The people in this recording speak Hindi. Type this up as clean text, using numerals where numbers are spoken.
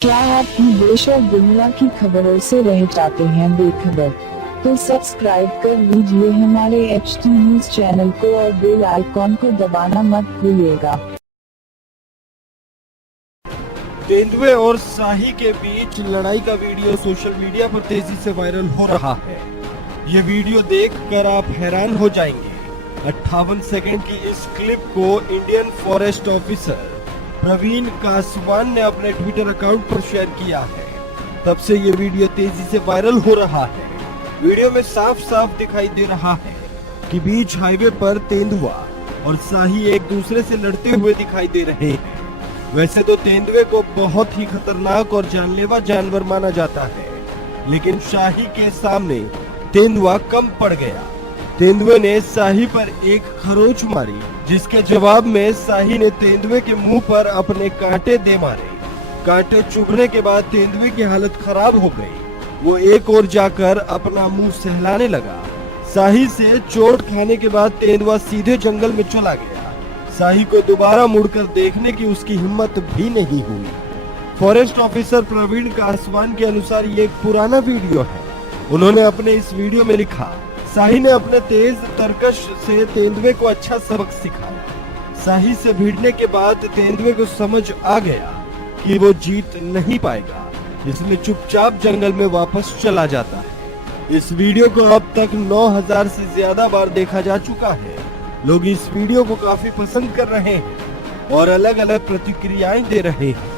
क्या आप देश और दुनिया की खबरों से रह जाते हैं बेखबर? तो सब्सक्राइब कर लीजिए हमारे HT न्यूज चैनल को और बेल आइकॉन को दबाना मत भूलिएगा। तेंदुए और शाही के बीच लड़ाई का वीडियो सोशल मीडिया पर तेजी से वायरल हो रहा है। ये वीडियो देखकर आप हैरान हो जाएंगे। 58 सेकंड की इस क्लिप को Indian forest officer Praveen Kaswan ने अपने ट्विटर अकाउंट पर शेयर किया है। तब से ये वीडियो तेजी से वायरल हो रहा है। वीडियो में साफ साफ दिखाई दे रहा है कि बीच हाईवे पर तेंदुआ और शाही एक दूसरे से लड़ते हुए दिखाई दे रहे हैं। वैसे तो तेंदुए को बहुत ही खतरनाक और जानलेवा जानवर माना जाता है, लेकिन शाही के सामने तेंदुआ कम पड़ गया। तेंदुए ने शाही पर एक खरोंच मारी, जिसके जवाब में शाही ने तेंदुए के मुंह पर अपने कांटे दे मारे। कांटे चुभने के बाद तेंदुए की हालत खराब हो गई। वो एक ओर जाकर अपना मुंह सहलाने लगा। शाही से चोट खाने के बाद तेंदुआ सीधे जंगल में चला गया। शाही को दोबारा मुड़कर देखने की उसकी हिम्मत भी नहीं हुई। फॉरेस्ट ऑफिसर प्रवीण कासवान के अनुसार ये एक पुराना वीडियो है। उन्होंने अपने इस वीडियो में लिखा, शाही ने अपने तेज तर्कश से तेंदुए को अच्छा सबक सिखाया। शाही से भिड़ने के बाद तेंदुए को समझ आ गया कि वो जीत नहीं पाएगा, इसलिए चुपचाप जंगल में वापस चला जाता है। इस वीडियो को अब तक 9000 से ज्यादा बार देखा जा चुका है। लोग इस वीडियो को काफी पसंद कर रहे हैं और अलग अलग प्रतिक्रियाएं दे रहे हैं।